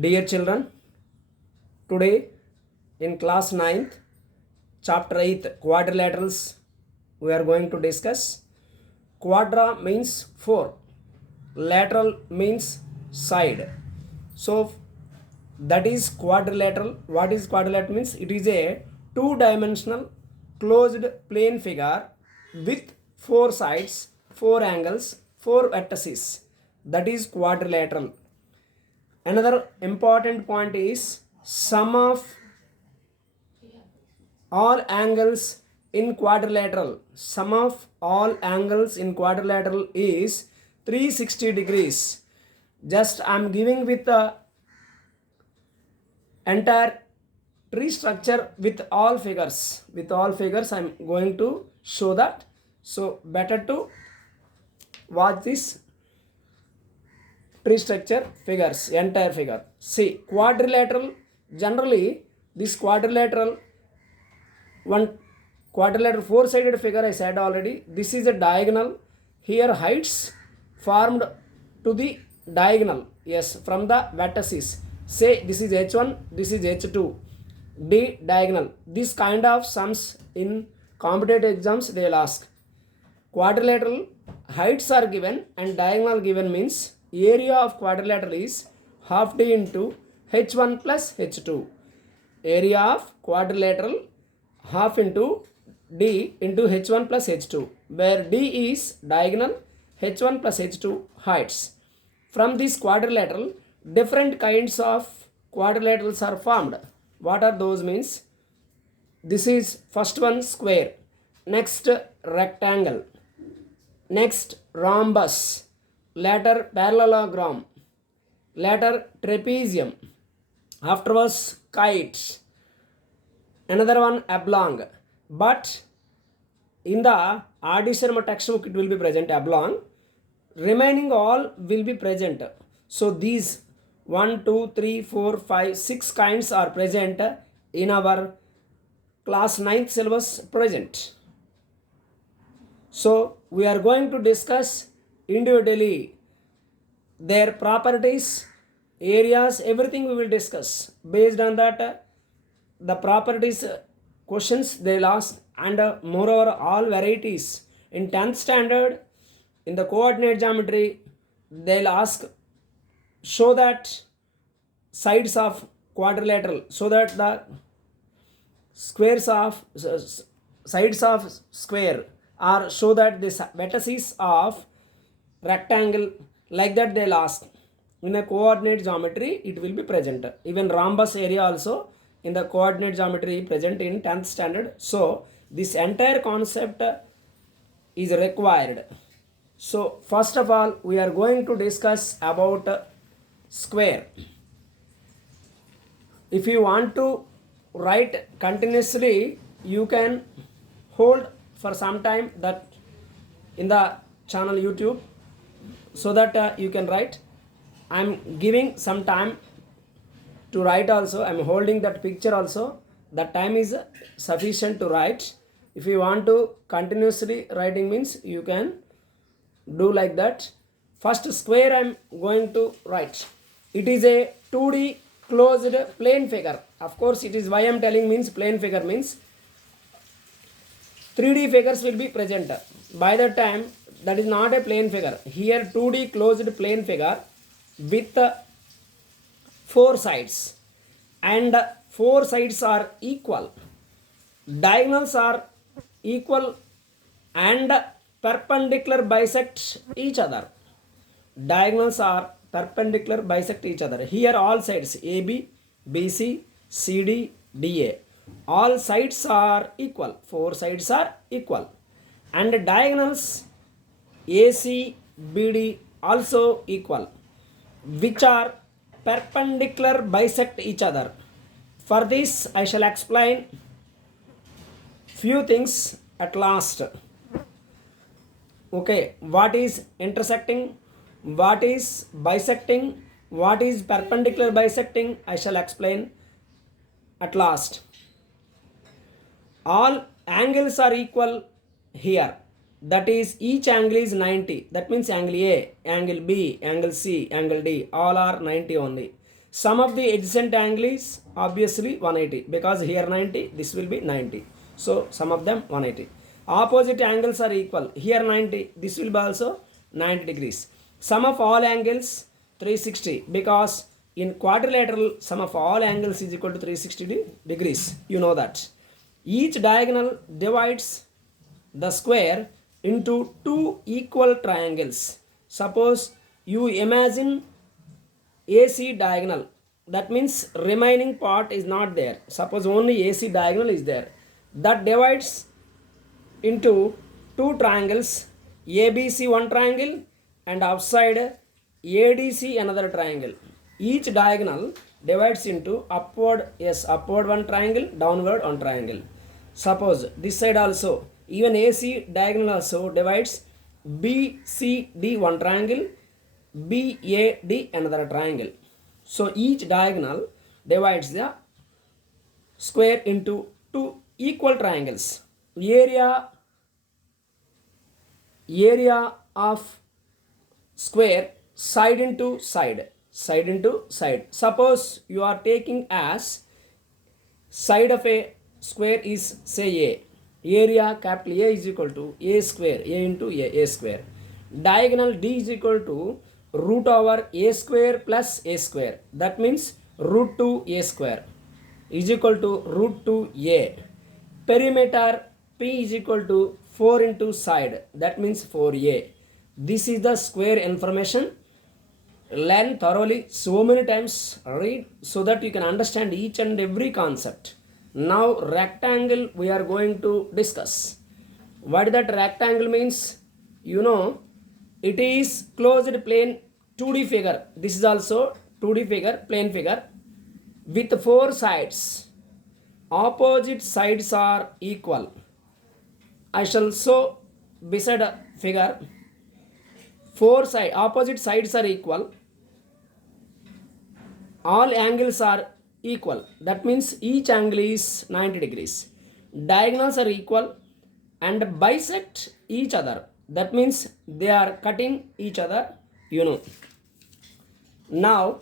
Dear children, today in class 9th, chapter 8, quadrilaterals, we are going to discuss. Quadra means 4, lateral means side. So that is quadrilateral. What is quadrilateral means? It is a two-dimensional closed plane figure with 4 sides, 4 angles, 4 vertices. That is quadrilateral. Another important point is sum of all angles in quadrilateral. Sum of all angles in quadrilateral is 360 degrees. Just I am giving with the entire tree structure with all figures. With all figures I am going to show that. So better to watch this tree structure figures, entire figure. See, quadrilateral, generally this quadrilateral, one quadrilateral four-sided figure I said already, this is a diagonal. Here heights formed to the diagonal, yes, from the vertices. Say this is H1, this is H2, D diagonal. This kind of sums in competitive exams they will ask. Quadrilateral heights are given and diagonal given means area of quadrilateral is half D into H1 plus H2. Area of quadrilateral half into D into H1 plus H2, where D is diagonal, H1 plus H2 heights. From this quadrilateral, different kinds of quadrilaterals are formed. What are those means? This is first one square, next rectangle, next rhombus, later parallelogram, later trapezium, afterwards kite, another one oblong. But in the RD Sharma textbook it will be present oblong, remaining all will be present. So these 1, 2, 3, 4, 5, 6 kinds are present in our class 9th syllabus present. So we are going to discuss individually their properties, areas, everything we will discuss. Based on that, the properties questions they will ask, and moreover all varieties. In 10th standard, in the coordinate geometry, they will ask, show that sides of quadrilateral, so that the squares of sides of square, or show that the vertices of rectangle, like that they'll ask. In a coordinate geometry it will be present. Even rhombus area also in the coordinate geometry present in 10th standard. So this entire concept is required. So first of all we are going to discuss about square. If you want to write continuously, you can hold for some time that in the channel YouTube, so that you can write. I am giving some time to write also. I am holding that picture also. That time is sufficient to write. If you want to continuously writing means you can do like that. First square I am going to write. It is a 2D closed plane figure. Of course it is, why I am telling means plane figure means 3D figures will be present. By the time that is not a plane figure. Here 2D closed plane figure with 4 sides, and 4 sides are equal. Diagonals are equal and perpendicular bisect each other. Diagonals are perpendicular bisect each other. Here all sides AB, BC, CD, DA. All sides are equal. 4 sides are equal. And diagonals AC, BD also equal, which are perpendicular bisect each other. For this I shall explain few things at last. Okay, what is intersecting, what is bisecting, what is perpendicular bisecting, I shall explain at last. All angles are equal here. That is, each angle is 90. That means angle A, angle B, angle C, angle D, all are 90 only. Sum of the adjacent angle is obviously 180 because here 90, this will be 90. So sum of them 180. Opposite angles are equal. Here 90, this will be also 90 degrees. Sum of all angles 360 because in quadrilateral sum of all angles is equal to 360 degrees. You know that. Each diagonal divides the square into two equal triangles. Suppose you imagine AC diagonal, that means remaining part is not there. Suppose only AC diagonal is there, that divides into two triangles, ABC one triangle and outside ADC another triangle. Each diagonal divides into upward one triangle, downward one triangle. Suppose this side also, even AC diagonal also divides BCD one triangle, BAD another triangle. So each diagonal divides the square into two equal triangles. Area of square side into side. Suppose you are taking as side of a square is say A. Area capital A is equal to A square, A into A square. Diagonal D is equal to root over A square plus A square. That means root 2 A square is equal to root 2 A. Perimeter P is equal to 4 into side. That means 4A. This is the square information. Learn thoroughly so many times, read so that you can understand each and every concept. Now rectangle we are going to discuss. What that rectangle means? You know, it is closed plane 2D figure. This is also 2D figure, plane figure with four sides. Opposite sides are equal. I shall show beside a figure. Opposite sides are equal. All angles are equal. That means each angle is 90 degrees. Diagonals are equal and bisect each other. That means they are cutting each other, you know. Now,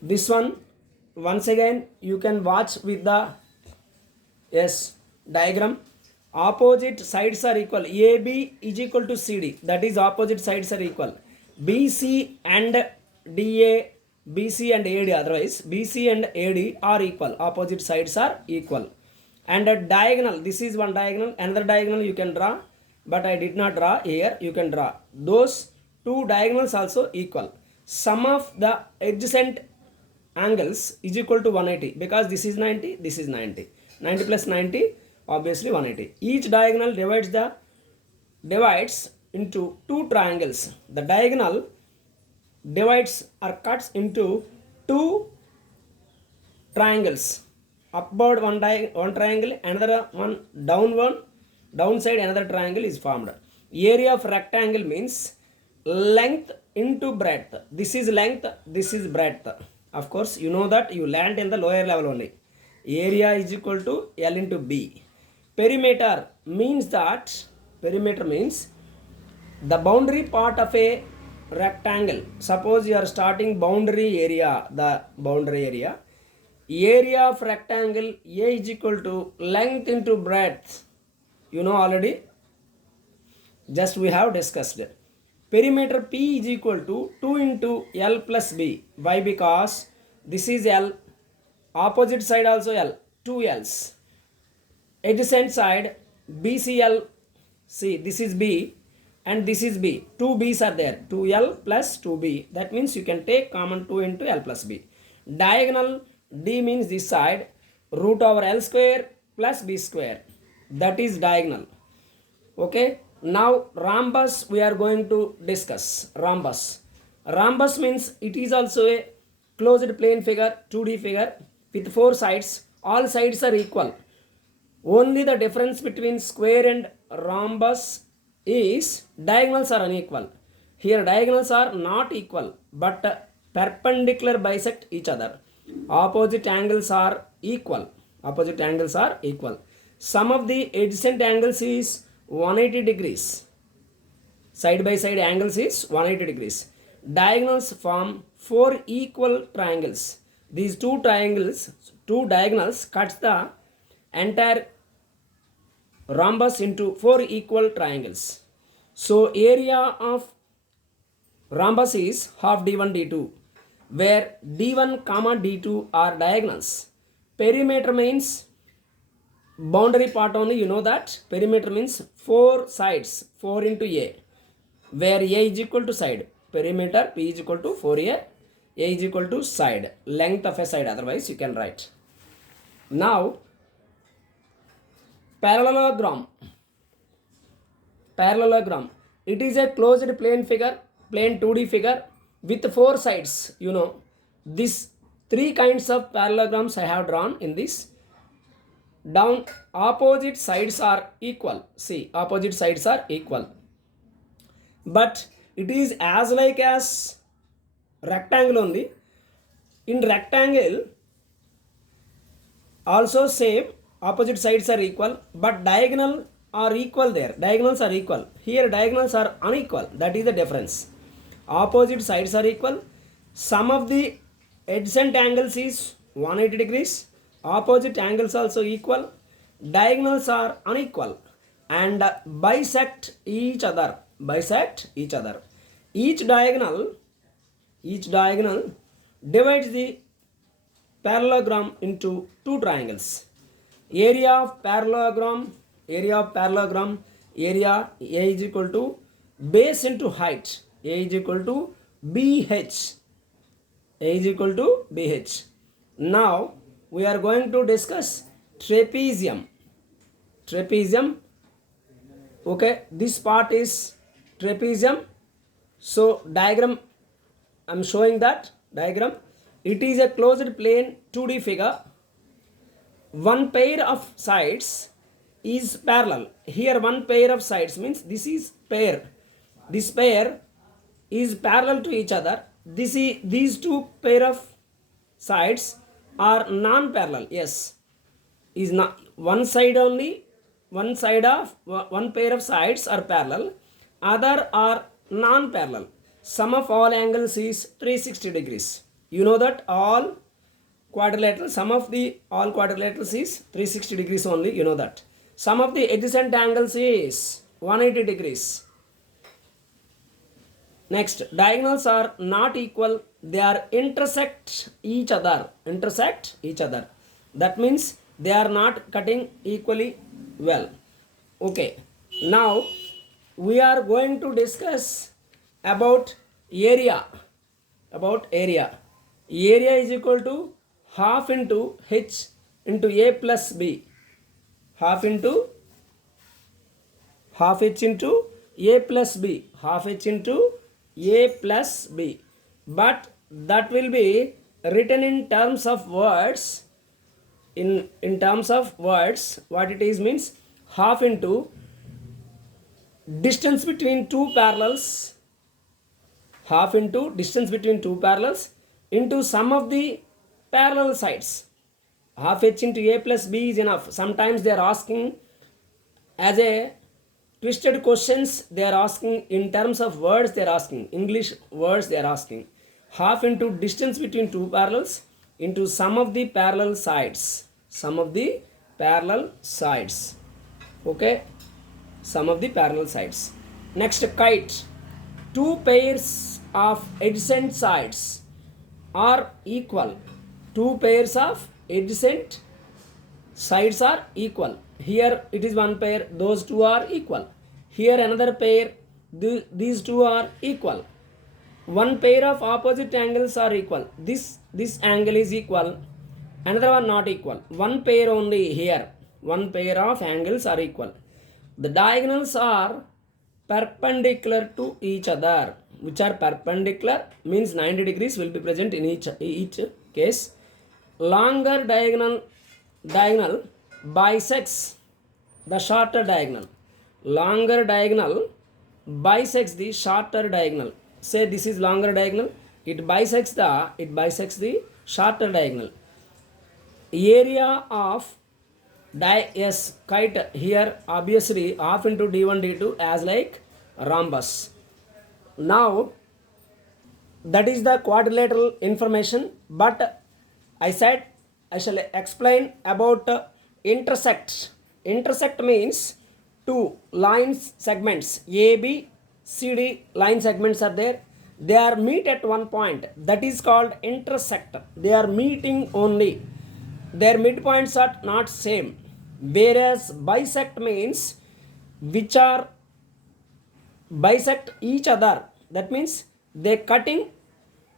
this one, once again, you can watch with the diagram. Opposite sides are equal. AB is equal to CD. That is opposite sides are equal. BC and DA, BC and AD, otherwise BC and AD are equal. Opposite sides are equal. And a diagonal, this is one diagonal, another diagonal you can draw, but I did not draw here. You can draw. Those two diagonals also equal. Sum of the adjacent angles is equal to 180 because this is 90, this is 90. 90 plus 90, obviously 180. Each diagonal divides into two triangles. The diagonal divides or cuts into two triangles. Upward one triangle, another one downside another triangle is formed. Area of rectangle means length into breadth. This is length, this is breadth. Of course, you know that, you learned in the lower level only. Area is equal to L into B. Perimeter means the boundary part of a rectangle. Suppose you are starting boundary area, area of rectangle A is equal to length into breadth. You know already, just we have discussed. Perimeter P is equal to 2 into L plus B. Why? Because this is L, opposite side also L, 2 L's. Adjacent side BCL, see this is B and this is B. 2 B's are there, 2L plus 2B. That means you can take common 2 into L plus B. Diagonal D means this side, root over L square plus B square. That is diagonal. Okay. Now rhombus we are going to discuss. Rhombus means it is also a closed plane figure, 2D figure with four sides. All sides are equal. Only the difference between square and rhombus is diagonals are unequal. Here diagonals are not equal but perpendicular bisect each other. Opposite angles are equal. Sum of the adjacent angles is 180 degrees. Side by side angles is 180 degrees. diagonals form four equal triangles. These two diagonals cuts the entire rhombus into four equal triangles. So area of rhombus is half d1 d2, where d1 comma d2 are diagonals. Perimeter means boundary part only, you know that. Perimeter means four sides, 4 into a, where a is equal to side. Perimeter p is equal to 4a is equal to side, length of a side, otherwise you can write. Now parallelogram. It is a closed plane 2D figure with four sides. You know, these three kinds of parallelograms I have drawn in this. Down, opposite sides are equal. See, opposite sides are equal. But it is as like as rectangle only. In rectangle, also same, opposite sides are equal, but diagonals are equal. Here diagonals are unequal. That is the difference. Opposite sides are equal. Sum of the adjacent angles is 180 degrees. Opposite angles also equal. Diagonals are unequal and bisect each other. Each diagonal divides the parallelogram into two triangles. Area of parallelogram, area A is equal to base into height. A is equal to BH. Now we are going to discuss trapezium. Okay, this part is trapezium. So diagram, I am showing that diagram. It is a closed plane 2D figure. One pair of sides is parallel. Here one pair of sides means this is pair. This pair is parallel to each other. These two pair of sides are non-parallel. Yes, is not one side only. One pair of sides are parallel. Other are non-parallel. Sum of all angles is 360 degrees. You know that all quadrilateral, sum of the all quadrilaterals is 360 degrees only. You know that. Sum of the adjacent angles is 180 degrees. Next, diagonals are not equal. They are intersect each other. That means they are not cutting equally well. Okay. Now we are going to discuss about area. Area is equal to half into h into a plus b. Half h into a plus b. But that will be written in terms of words. In terms of words, what it is means half into distance between two parallels. Into sum of the parallel sides. Half h into a plus b is enough. Sometimes they are asking as a twisted questions. They are asking in terms of words. They are asking English words. They are asking half into distance between two parallels into sum of the parallel sides. Okay, sum of the parallel sides. Next, kite. Two pairs of adjacent sides are equal. Here it is one pair, those two are equal. Here another pair, these two are equal. One pair of opposite angles are equal. This angle is equal, another one not equal. One pair only here. One pair of angles are equal. The diagonals are perpendicular to each other. Which are perpendicular means 90 degrees will be present in each case. Longer diagonal bisects the shorter diagonal. Longer diagonal bisects the shorter diagonal. Say this is longer diagonal. It bisects the shorter diagonal. Area of kite here obviously half into d1 d2 as like rhombus. Now that is the quadrilateral information. But I said I shall explain about intersect. Intersect means two lines segments A B C D line segments are there. They are meet at one point, that is called intersect. They are meeting only, their midpoints are not same. Whereas bisect means which are bisect each other, that means they cutting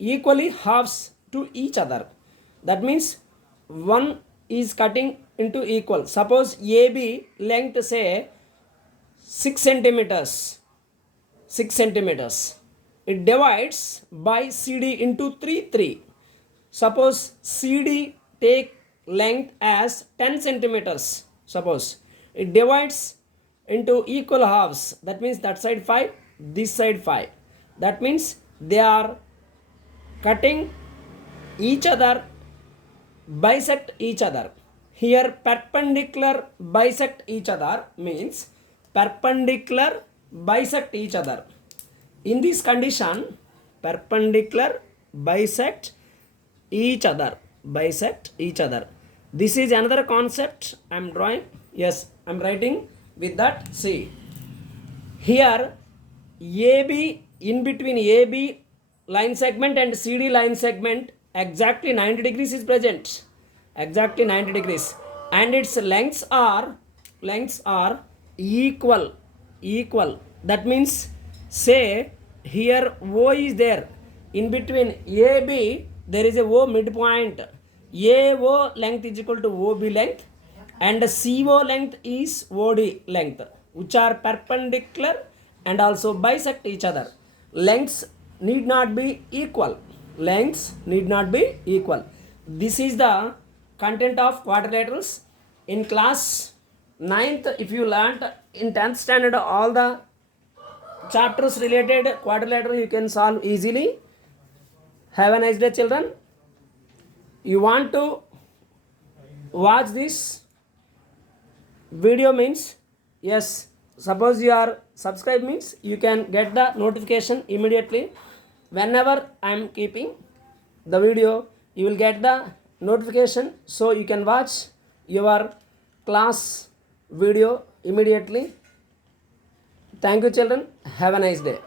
equally halves to each other. That means one is cutting into equal. Suppose AB length say 6 centimeters, 6 centimeters, it divides by CD into 3 3. Suppose CD take length as 10 centimeters, suppose it divides into equal halves, that means that side 5, this side 5. That means they are cutting each other, bisect each other. Here perpendicular bisect each other means perpendicular bisect each other. In this condition, perpendicular bisect each other, bisect each other. This is another concept I am drawing. Yes, I am writing with that. See, here AB, in between AB line segment and CD line segment, exactly 90 degrees is present, exactly 90 degrees, and its lengths are equal, equal. That means say here O is there, in between AB there is a O midpoint. AO length is equal to OB length, and CO length is OD length, which are perpendicular and also bisect each other. Lengths need not be equal. Lengths need not be equal. This is the content of quadrilaterals. In class 9th, if you learnt in 10th standard all the chapters related quadrilateral, you can solve easily. Have a nice day, children. You want to watch this video means, yes, suppose you are subscribed means you can get the notification immediately. Whenever I am keeping the video, you will get the notification, so you can watch your class video immediately. Thank you, children. Have a nice day.